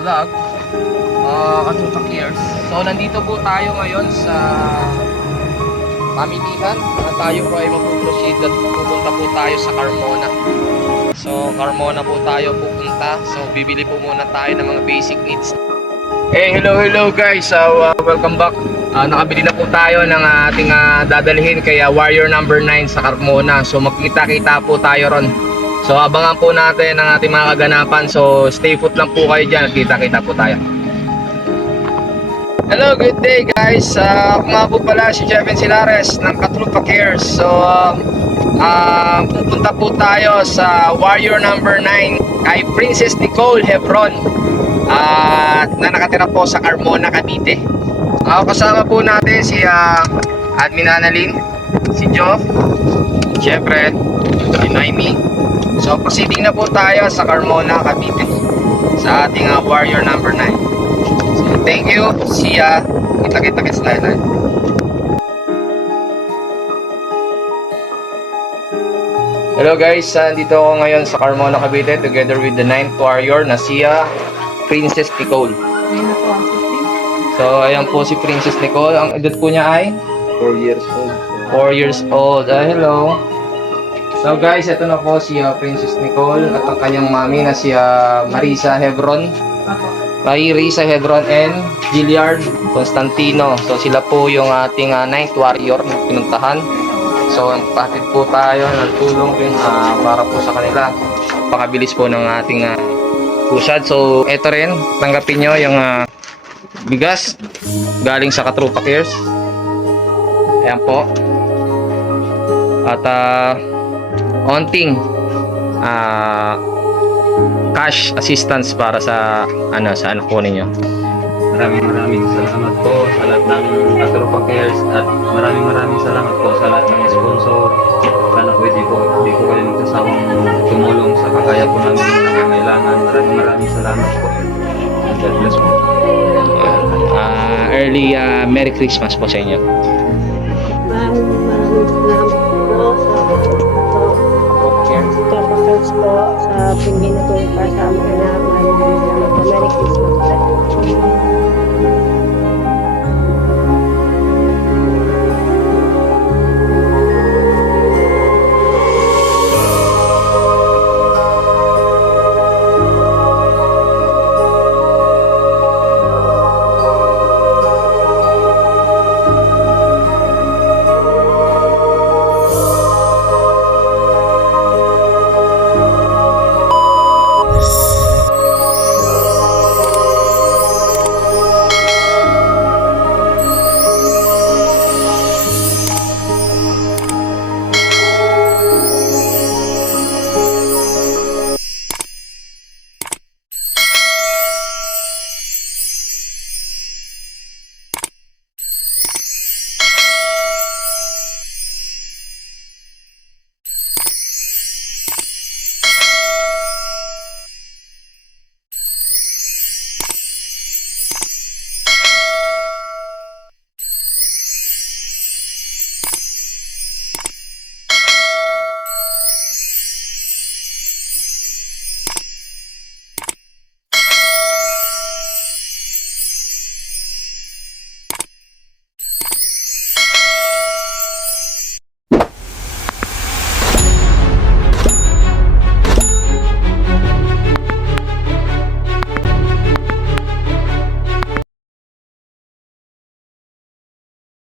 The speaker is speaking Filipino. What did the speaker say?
vlog. Katutak years. So nandito po tayo ngayon sa pamilihan at tayo po ay mag-proceed at pupunta po tayo sa Carmona. So Carmona po tayo pupunta. So bibili po muna tayo ng mga basic needs. Hello guys. Welcome back. Nakabili na po tayo ng ating dadalhin kay Warrior number 9 sa Carmona. So magkita-kita po tayo ron. So abangan po natin ang ating mga kaganapan. So stay put lang po kayo dyan. Kita-kita po tayo. Hello, good day guys. Ako nga po pala si Jevin Silares ng Katrupa Cares. So pupunta po tayo sa Warrior number 9 kay Princess Nicole Hebron na nakatira po sa Carmona, Cavite. Kasama po natin si Admin Annalyn, si Joff, syempre si Naimi. So proceeding na po tayo sa Carmona, Cavite sa ating Warrior number 9. So thank you. See ya. Kita-kita tayo. Hello guys, dito ako ngayon sa Carmona, Cavite together with the 9th Warrior na si Princess Nicole. So ayan po si Princess Nicole. Ang edad po niya ay 4 years old. 4 years old. Hello. So guys, ito na po si Princess Nicole at ang kanyang mami na si Marisa Hebron. Marisa Hebron and Gilliard Constantino. So sila po yung ating 9th Warrior na pinuntahan. So patid po tayo ng tulong din para po sa kanila. Pakabilis po ng ating pusad. So ito rin, tanggapin nyo yung bigas galing sa Katrupa Cares. Ayan po. At onting cash assistance para sa sa anak po ninyo. Maraming salamat po sa lahat ng Katrupa Cares at maraming salamat po sa lahat ng sponsor. Sana po hindi ko kayo magsasawang tumulong sa kakaya po namin ng nangangailangan. Maraming salamat po. God bless po. Early Merry Christmas po sa inyo. Maraming salamat po sa Cares po sa pinginutulong para sa amin na maraming salamat po. Merry Christmas.